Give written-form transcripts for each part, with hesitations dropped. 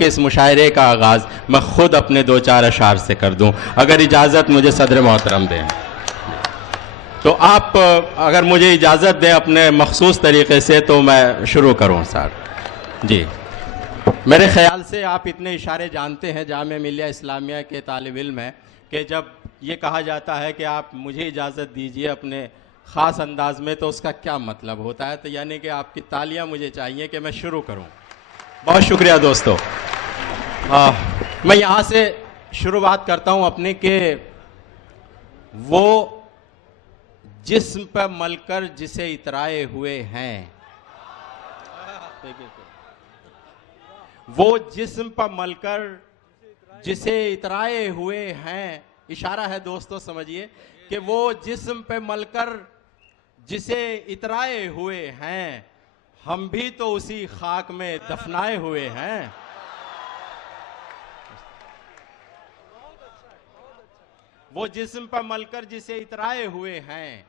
कि इस मुशायरे का आगाज़ मैं ख़ुद अपने दो चार अशार से कर दूं, अगर इजाज़त मुझे सदर मोहतरम दें तो। आप अगर मुझे इजाज़त दें अपने मखसूस तरीक़े से तो मैं शुरू करूं सर जी। मेरे ख़्याल से आप इतने इशारे जानते हैं, जामिया मिलिया इस्लामिया के तालिब इल्म हैं, कि जब ये कहा जाता है कि आप मुझे इजाज़त दीजिए अपने ख़ास अंदाज में, तो उसका क्या मतलब होता है। तो यानी कि आपकी तालियां मुझे चाहिए कि मैं शुरू करूं। बहुत शुक्रिया दोस्तों। मैं यहाँ से शुरुआत करता हूँ अपने के वो जिस्म पर मलकर जिसे इतराए हुए हैं, वो जिस्म पर मलकर जिसे इतराए हुए हैं। इशारा है दोस्तों, समझिए कि वो जिस्म पे मलकर जिसे इतराए हुए हैं, हम भी तो उसी खाक में दफनाए हुए हैं। वो जिस्म पर मलकर जिसे इतराए हुए हैं,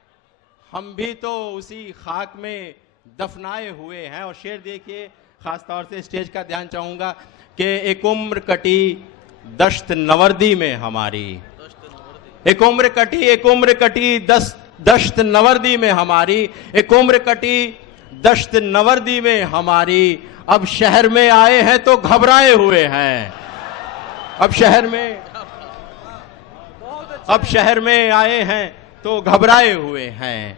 हम भी तो उसी खाक में दफनाए हुए हैं। और शेर देखिए, ख़ास तौर से स्टेज का ध्यान चाहूँगा कि एक उम्र कटी दश्त नवर्दी में हमारी, एक उम्र कटी दश्त नवर्दी में हमारी, एक उम्र कटी दश्त नवर्दी में हमारी। अब शहर में आए हैं तो घबराए हुए हैं, अब शहर में आए हैं तो घबराए हुए हैं,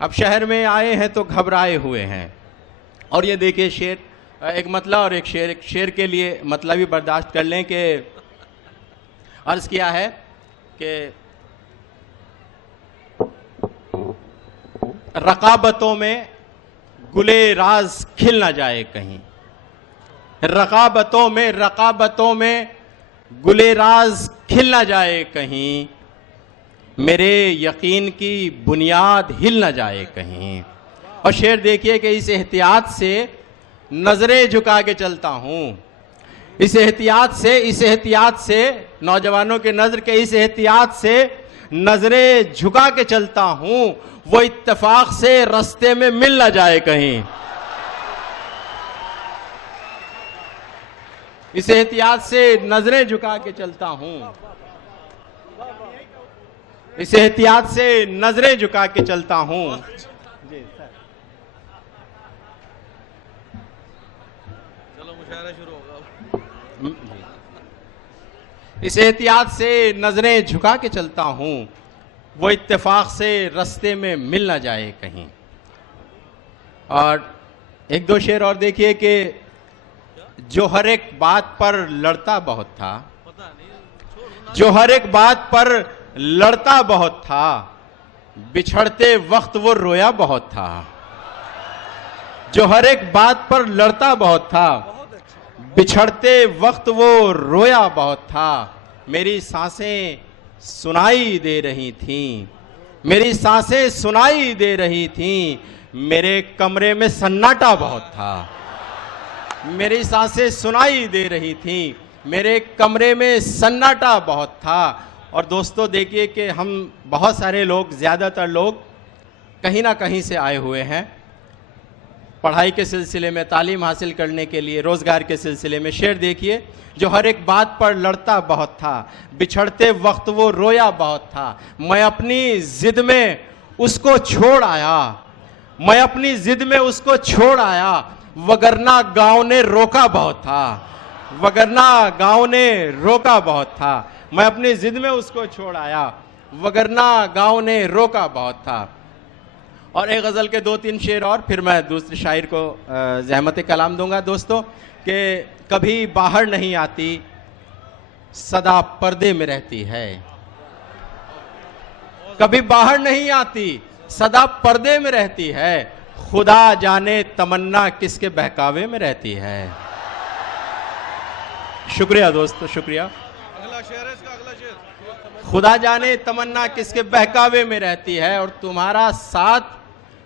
अब शहर में आए हैं तो घबराए हुए हैं। और ये देखिए शेर एक मतलब और एक शेर के लिए मतलब भी बर्दाश्त कर लें कि अर्ज किया है कि रकाबतों में गुले राज खिल ना जाए कहीं, रकाबतों में गुले राज खिल ना जाए कहीं, मेरे यकीन की बुनियाद हिल ना जाए कहीं। और शेर देखिए कि इस एहतियात से नजरें झुका के चलता हूं, इस एहतियात से नौजवानों के नजर के इस एहतियात से नजरें झुका के चलता हूं, वो इत्तेफाक से रास्ते में मिल ना जाए कहीं। इस एहतियात से नजरें झुका के चलता हूं, इस एहतियात से नजरें झुका के चलता हूं। इस एहतियात से नजरें झुका के चलता हूं, वो इत्तेफाक से रास्ते में मिल ना जाए कहीं। और एक दो शेर और देखिए कि जो हर एक बात पर लड़ता बहुत था, जो हर एक बात पर लड़ता बहुत था, बिछड़ते वक्त वो रोया बहुत था। जो हर एक बात पर लड़ता बहुत था, बिछड़ते वक्त वो रोया बहुत था। मेरी सांसें सुनाई दे रही थीं, मेरी सांसें सुनाई दे रही थीं, मेरे कमरे में सन्नाटा बहुत था। मेरी सांसें सुनाई दे रही थीं, मेरे कमरे में सन्नाटा बहुत था। और दोस्तों देखिए कि हम बहुत सारे लोग, ज़्यादातर लोग कहीं ना कहीं से आए हुए हैं, पढ़ाई के सिलसिले में, तालीम हासिल करने के लिए, रोज़गार के सिलसिले में। शेर देखिए, जो हर एक बात पर लड़ता बहुत था, बिछड़ते वक्त वो रोया बहुत था, मैं अपनी ज़िद में उसको छोड़ आया, मैं अपनी ज़िद में उसको छोड़ आया, वगरना गाँव ने रोका बहुत था, वगरना गाँव ने रोका बहुत था। मैं अपनी ज़िद में उसको छोड़ आया, वगरना गाँव ने रोका बहुत था। और एक गज़ल के दो तीन शेर और, फिर मैं दूसरे शायर को ज़हमत कलाम दूंगा दोस्तों। कि कभी बाहर नहीं आती, सदा पर्दे में रहती है, कभी बाहर नहीं आती, सदा पर्दे में रहती है, खुदा जाने तमन्ना किसके बहकावे में रहती है। शुक्रिया दोस्तों, शुक्रिया। अगला शेर है इसका, अगला शेर। खुदा जाने तमन्ना किसके बहकावे में रहती है, और तुम्हारा साथ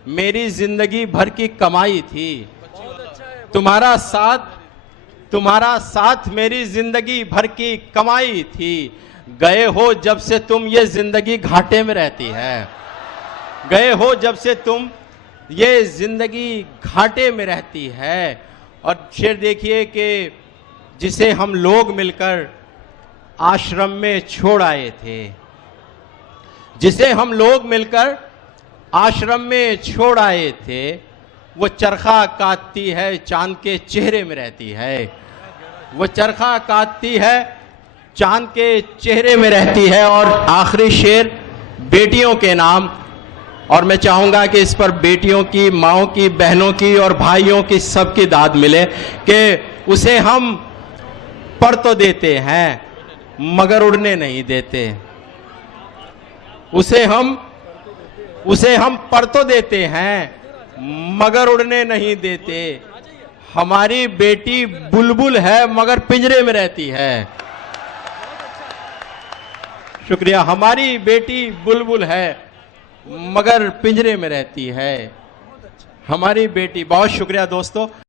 मेरी जिंदगी भर की कमाई थी, तुम्हारा साथ मेरी जिंदगी भर की कमाई थी। गए हो जब से तुम, ये जिंदगी घाटे में रहती है, गए हो जब से तुम, ये जिंदगी घाटे में रहती है। और शेर देखिए कि जिसे हम लोग मिलकर आश्रम में छोड़ आए थे, जिसे हम लोग मिलकर आश्रम में छोड़ आए थे, वो चरखा काटती है, चांद के चेहरे में रहती है। वो चरखा काटती है, चांद के चेहरे में रहती है। और आखिरी शेर बेटियों के नाम, और मैं चाहूंगा कि इस पर बेटियों की, माओं की, बहनों की और भाइयों की सबकी दाद मिले कि उसे हम पर तो देते हैं मगर उड़ने नहीं देते। उसे हम पर तो देते हैं मगर उड़ने नहीं देते। हमारी बेटी बुलबुल है मगर पिंजरे में रहती है। शुक्रिया। हमारी बेटी बुलबुल है मगर पिंजरे में रहती है। हमारी बेटी, बहुत शुक्रिया दोस्तों।